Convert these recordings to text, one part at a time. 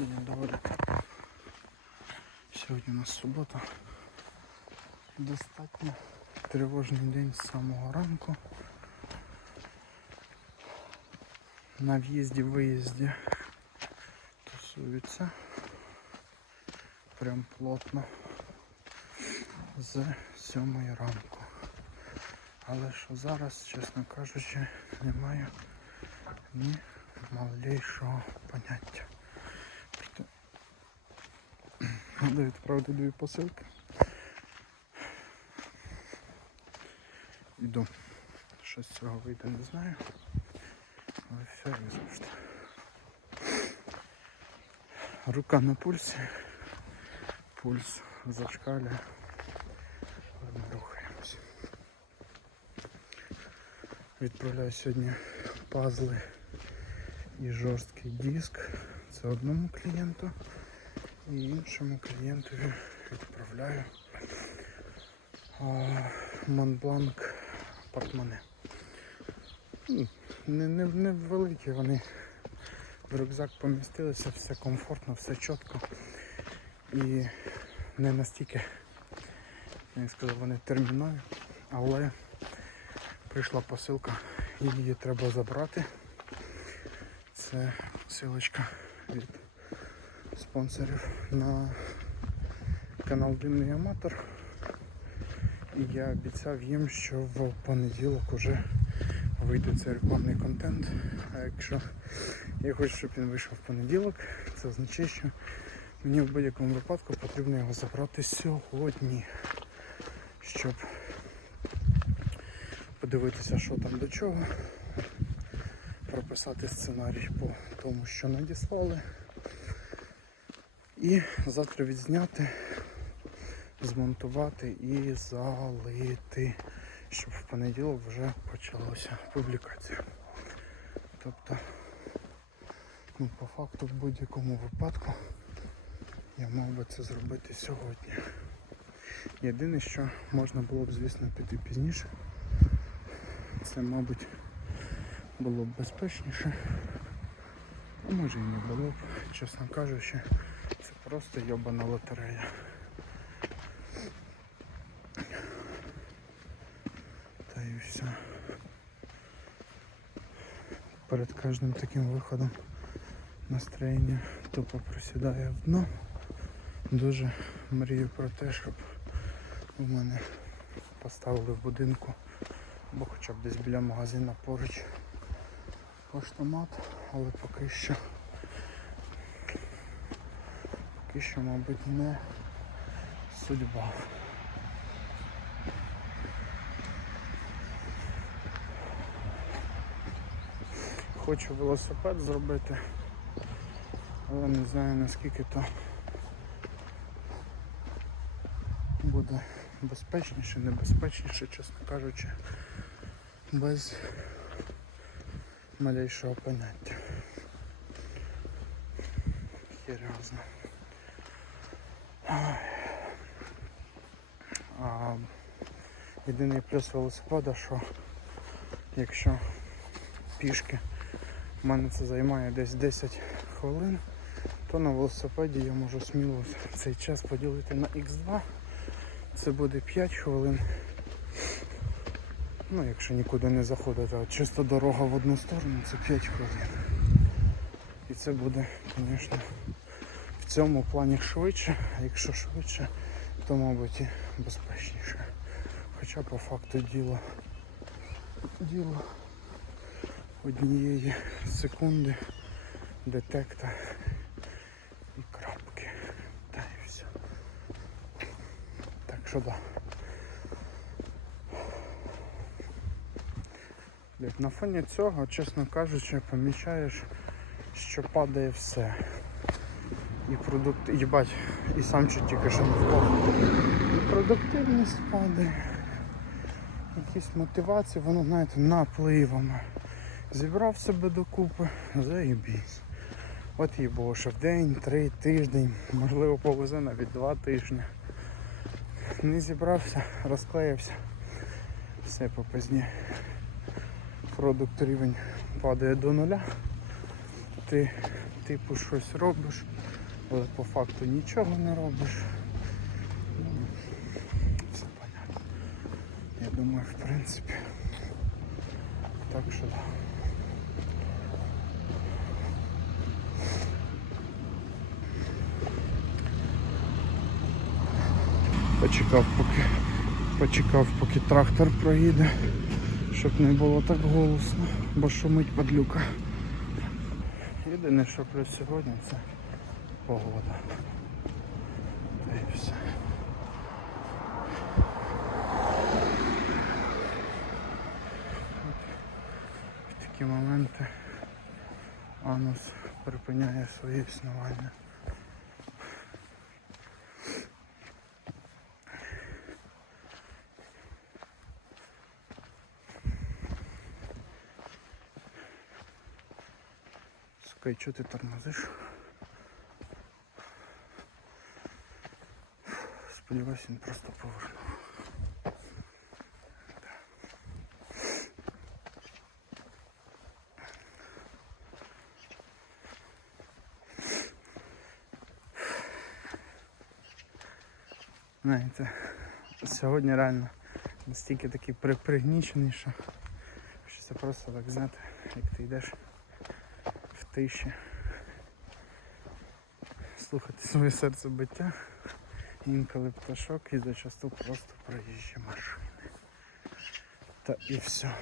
Сьогодні доволі. Сьогодні у нас субота. Достатньо тривожний день з самого ранку. На в'їзді, виїзді тусуються. Прям плотно з сьомої ранку. Але що зараз, чесно кажучи, не маю ні малейшого поняття. Треба відправити дві посилки. Іду. Що з цього вийде, не знаю. Але все як завжди. Рука на пульсі. Пульс зашкалює. Ми. Відправляю сьогодні пазли і жорсткий диск. Це одному клієнту і іншому клієнтові відправляю Монбланк портмоне. Ну, Не, не, не великі вони. В рюкзак помістилися, все комфортно, все чітко. І не настільки, я сказав, вони термінові, але прийшла посилка, її треба забрати. Це посилочка від спонсорів на канал Димний Аматор. І я обіцяв їм, що в понеділок уже вийде цей рекламний контент. А якщо я хочу, щоб він вийшов в понеділок, це означає, що мені в будь-якому випадку потрібно його забрати сьогодні, щоб подивитися, що там до чого, прописати сценарій по тому, що надіслали. І завтра відзняти, змонтувати і залити, щоб в понеділок вже почалася публікація. Тобто, ну, по факту в будь-якому випадку я мав би це зробити сьогодні. Єдине, що можна було б, звісно, піти пізніше. Це, мабуть, було б безпечніше. А може і не було б, чесно кажучи, просто йобана лотерея. Та і все. Перед кожним таким виходом настроєння тупо просідає в дно. Дуже мрію про те, щоб у мене поставили в будинку або хоча б десь біля магазина поруч поштомат, але поки що поки що, мабуть, не судьба. Хочу велосипед зробити, але не знаю наскільки то буде безпечніше, небезпечніше, чесно кажучи, без малейшого поняття. Серйозно. Єдиний плюс велосипеда, що якщо пішки в мене це займає десь 10 хвилин, то на велосипеді я можу сміло цей час поділити на Х2. Це буде 5 хвилин. Ну, якщо нікуди не заходити, а чисто дорога в одну сторону, це 5 хвилин. І це буде, звісно, цьому плані швидше, а якщо швидше, то мабуть і безпечніше. Хоча по факту діло діло однієї секунди детекта і крапки. Та і все. Так що да. На фоні цього, чесно кажучи, помічаєш, що падає все. І продукт, їбать, і сам чуть тільки що не впав. І продуктивність падає. Якісь мотивації, воно, знаєте, напливами. Зібрав себе докупи, заєбісь. От їй було, що день, три, тиждень, можливо повезе навіть два тижні. Не зібрався, розклеївся. Все по пизні. Продукт рівень падає до нуля. ти типу щось робиш, але по факту нічого не робиш. Ну, все понятно. Я думаю, в принципі. Так що да. Почекав, поки почекав, поки трактор проїде, щоб не було так голосно, бо шумить падлюка. Єдине, що плюс сьогодні, це погода. Та і все. В такі моменти Анус припиняє своє існування. Сука, чого ти тормозиш? Сподіваюсь, він просто повернув. Знаєте, сьогодні реально настільки такий при- пригнічений, що, це просто так, знаєте, як ти йдеш в тиші, слухати своє серце биття, інколи пташок і зачасту просто проїжджі машини. Та і все.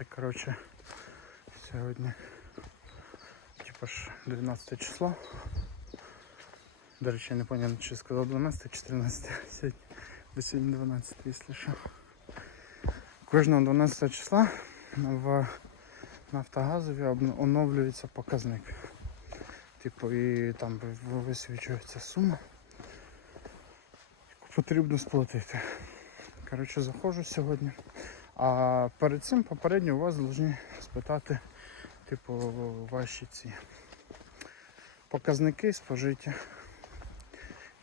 Ще коротше сьогодні типа ж 12 число. До речі, не пам'ятаю, чи сказав 12 чи 13 сьогодні. Бо сьогодні 12, якщо що. Кожного 12 числа в Нафтогазові оновлюється показник. Типу і там висвічується сума, яку потрібно сплатити. Коротше, заходжу сьогодні. А перед цим попередньо у вас повинні спитати, типу, ваші ці показники спожиття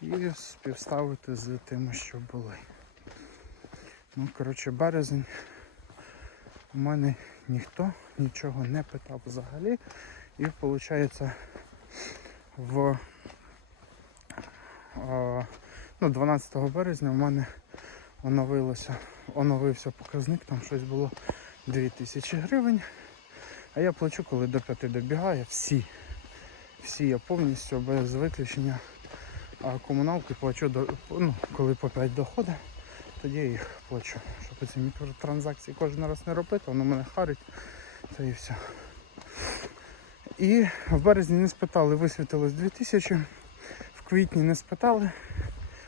і співставити з тими, що були. Ну, коротше, березень у мене ніхто нічого не питав взагалі. І виходить в ну, 12 березня в мене оновилося, оновився показник, там щось було 2000 гривень. А я плачу, коли до 5 добігає, всі. Всі я повністю без виключення. А комуналки плачу до, ну, коли по 5 доходить, тоді я їх плачу. Щоб ці мікротранзакції кожен раз не робити, воно мене харить, та і все. І в березні не спитали, висвітилось 2000, в квітні не спитали,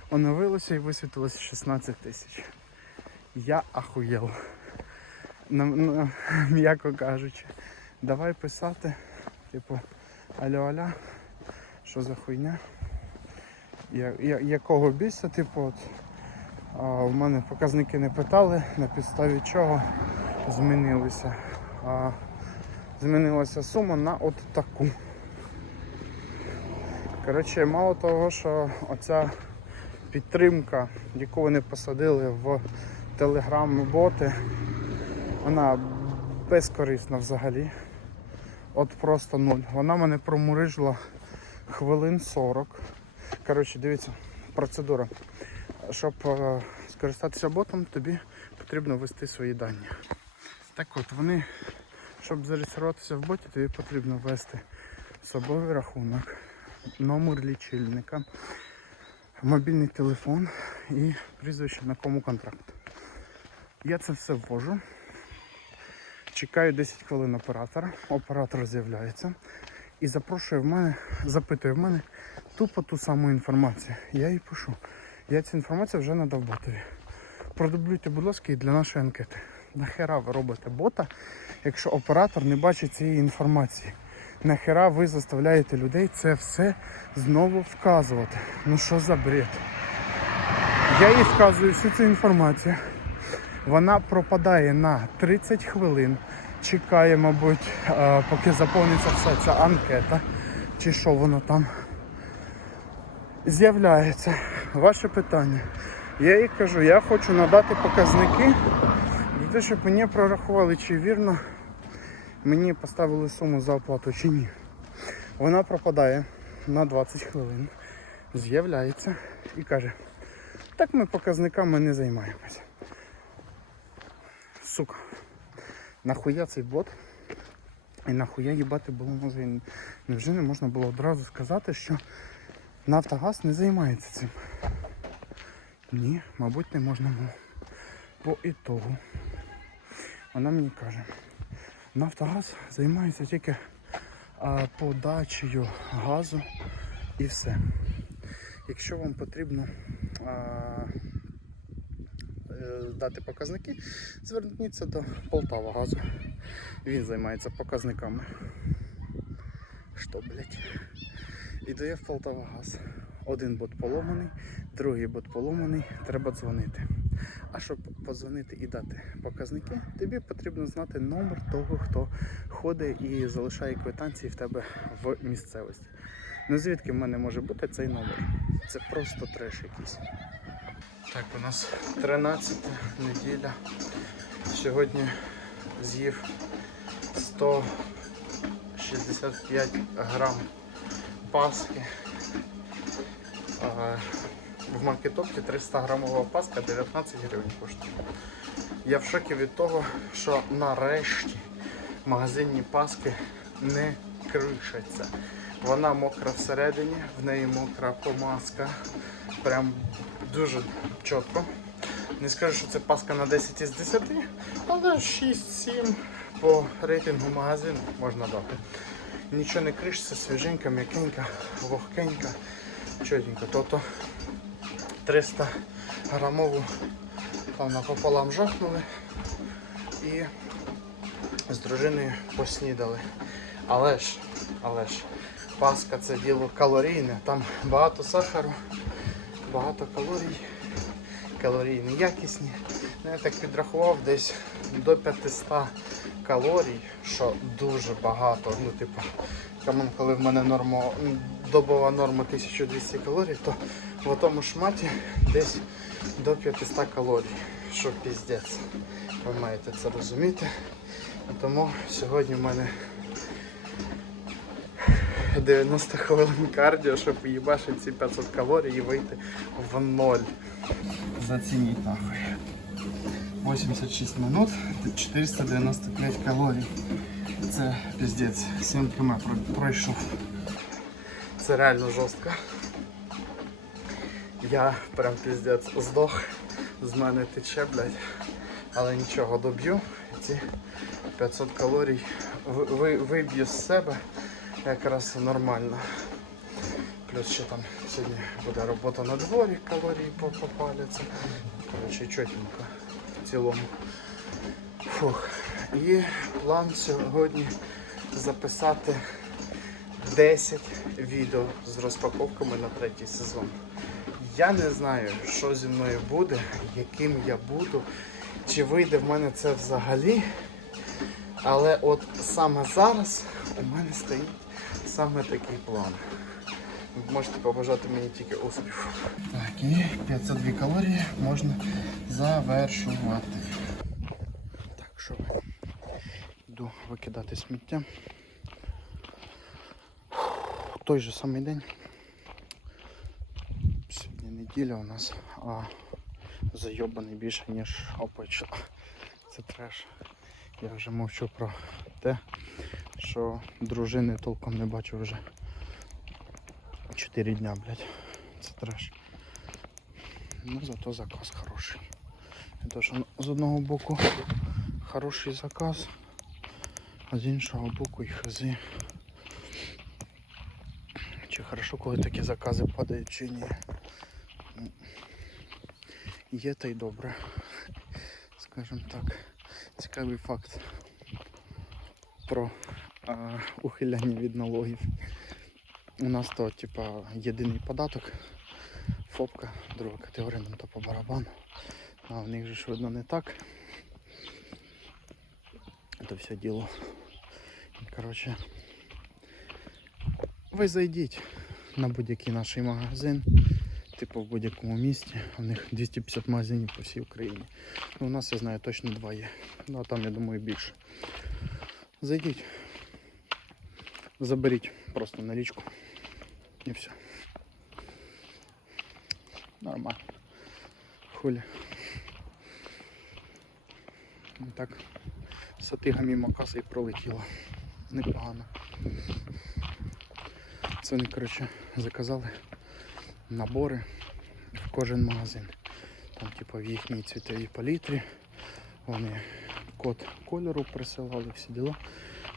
оновилося і висвітилось 16 тисяч. Я ахуєл. На, на, м'яко кажучи. Давай писати, типу, алло аля, що за хуйня? Я, я, якого біса, типу, от, а, в мене показники не питали, на підставі чого змінилися. А, змінилася сума на от таку. Коротше, мало того, що оця підтримка, яку вони посадили в телеграм-боти, вона безкорисна взагалі. От просто нуль. Вона мене промурижила хвилин 40. Коротше, дивіться, процедура. Щоб е, скористатися ботом, тобі потрібно ввести свої дані. Так от, вони, щоб зареєструватися в боті, тобі потрібно ввести особовий рахунок, номер лічильника, мобільний телефон і прізвище на кому контракт. Я це все ввожу. Чекаю 10 хвилин оператора. Оператор з'являється. і запрошує в мене, запитує в мене тупо ту саму інформацію. Я їй пишу. Я цю інформацію вже надав ботові. Продублюйте, будь ласка, і для нашої анкети. Нахера ви робите бота, якщо оператор не бачить цієї інформації? Нахера ви заставляєте людей це все знову вказувати? Ну що за бред? Я їй вказую всю цю інформацію. Вона пропадає на 30 хвилин. Чекає, мабуть, е, поки заповниться вся ця анкета, чи що воно там. З'являється ваше питання. Я їй кажу, я хочу надати показники для того, щоб мені прорахували, чи вірно мені поставили суму за оплату чи ні. Вона пропадає на 20 хвилин, з'являється і каже, так ми показниками не займаємося. Сука. Нахуя цей бот? І нахуя їбати було магазин? Невже не можна було одразу сказати, що Нафтогаз не займається цим? Ні, мабуть, не можна було. По ітогу. Вона мені каже, Нафтогаз займається тільки подачею газу і все. Якщо вам потрібно е, дати показники, зверніться до Полтава газу. Він займається показниками. Що, блять? Іду я в Полтава газ. Один бот поломаний, другий бот поломаний, треба дзвонити. А щоб подзвонити і дати показники, тобі потрібно знати номер того, хто ходить і залишає квитанції в тебе в місцевості. Ну звідки в мене може бути цей номер? Це просто треш якийсь. Так, у нас 13 неділя. Сьогодні з'їв 165 грам паски. В маркетопці 300 грамова паска 19 гривень коштує. Я в шокі від того, що нарешті магазинні паски не кришаться. Вона мокра всередині, в неї мокра помазка. Прям дуже чітко. Не скажу, що це паска на 10 із 10, але 6-7 по рейтингу магазину можна дати. Нічого не кришиться, свіженька, м'якенька, вогкенька, чотенька. Тобто 300 грамову там напополам жахнули і з дружиною поснідали. Але ж, але ж, паска це діло калорійне, там багато сахару, багато калорій, калорії неякісні. Ну, я так підрахував десь до 500 калорій, що дуже багато. Ну, типу, коли в мене норма, добова норма 1200 калорій, то в тому шматі десь до 500 калорій, що піздець. Ви маєте це розуміти. Тому сьогодні в мене 90 хвилин кардіо, щоб їбашити ці 500 калорій і вийти в ноль. Зацініть нахуй. 86 минут, 495 калорій. Це піздець, 7 км пройшов. Це реально жорстко. Я прям піздець здох, з мене тече, блядь. Але нічого доб'ю. Ці 500 калорій ви- ви- виб'ю з себе якраз нормально. Плюс ще там сьогодні буде робота на дворі, калорії попаляться. Коротше, чотенько в цілому. Фух. І план сьогодні записати 10 відео з розпаковками на третій сезон. Я не знаю, що зі мною буде, яким я буду, чи вийде в мене це взагалі. Але от саме зараз у мене стоїть саме такий план. Ви можете побажати мені тільки успіху. Так, і 502 калорії можна завершувати. Так, що? Йду викидати сміття. Той же самий день. Неділя у нас, а зайобаний більше, ніж опич. Це треш. Я вже мовчу про те, що дружини толком не бачу вже 4 дня, блядь. Це треш. Ну зато заказ хороший. То, що з одного боку хороший заказ, а з іншого боку і хази. Чи хорошо, коли такі закази падають, чи ні. Ну, Є та й добре. Скажімо так. Цікавий факт про а, ухиляння від налогів. У нас то, типа, єдиний податок, ФОПка, друга категорія, нам то по барабану. А в них же ж видно не так. Це все діло. Коротше, ви зайдіть на будь-який наш магазин, типу в будь-якому місті. У них 250 магазинів по всій Україні. Ну, у нас, я знаю, точно два є. Ну а там, я думаю, більше. Зайдіть. Заберіть просто налічку. І все. Нормально. Хулі. Так. Сатига мимо каси і пролетіла. Непогано. Це вони, коротше, заказали набори в кожен магазин. Там, типу, в їхній цвітовій палітрі. Вони код кольору присилали, всі діла.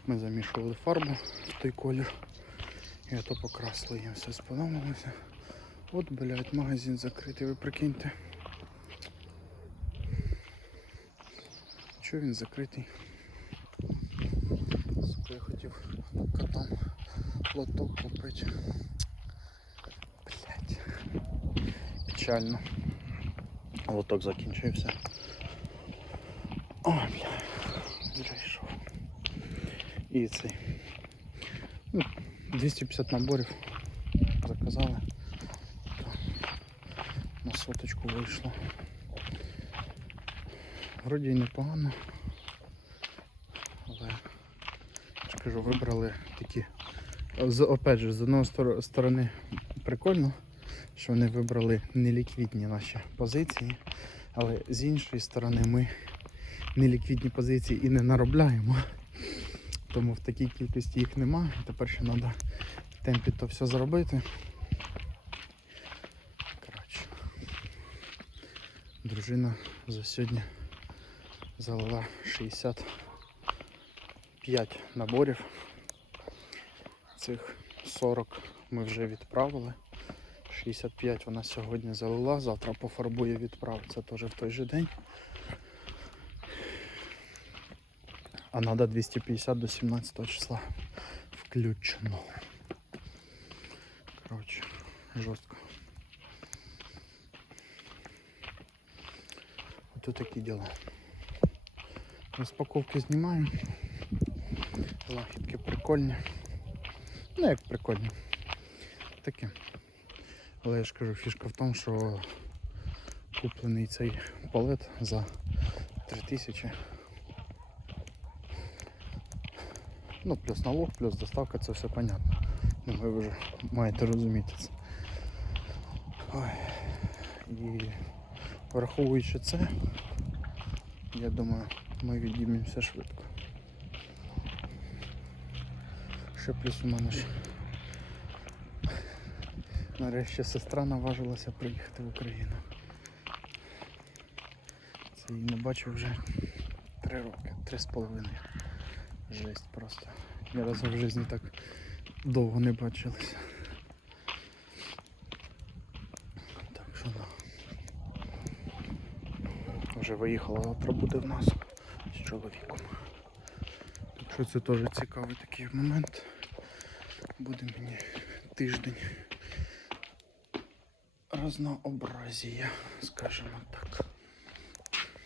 Ми замішували фарбу в той колір. І ото покрасили їм все сподобалося. От, блядь, магазин закритий, ви прикиньте. Чого він закритий? Сука, я хотів котам лоток купити. Блять. Печально. Лоток закінчився. Ой, бля. Зря. І цей. Ну, 250 наборів заказали. На соточку вийшло. Вроді й непогано. Але я ж кажу, вибрали такі. Опять же, з одної стор- сторони прикольно, що вони вибрали неліквідні наші позиції, але з іншої сторони ми неліквідні позиції і не наробляємо. Тому в такій кількості їх нема. Тепер ще треба в темпі то все зробити. Коротше. Дружина за сьогодні залила 65 наборів. Цих 40 ми вже відправили. 65 вона сьогодні залила, завтра пофарбує відправиться теж в той же день. А треба 250 до 17 числа включно. Коротше, жорстко. Ото такі діла. Розпаковки знімаємо. Лахідки прикольні. Ну як прикольні. Таке. Але я ж кажу, фішка в тому, що куплений цей палет за 3000. Ну, плюс налог, плюс доставка, це все понятно. Ну, ви вже маєте розуміти це. Ой. І враховуючи це, я думаю, ми відіймемося швидко. Ще плюс у мене ж нарешті сестра наважилася приїхати в Україну. Це її не бачив вже три роки, три з половиною. Жесть просто. Ні разу в житті так довго не бачилися. Так що да. Вже виїхала, завтра буде в нас з чоловіком. Так що це теж цікавий такий момент. Буде мені тиждень разнообразія, скажімо так.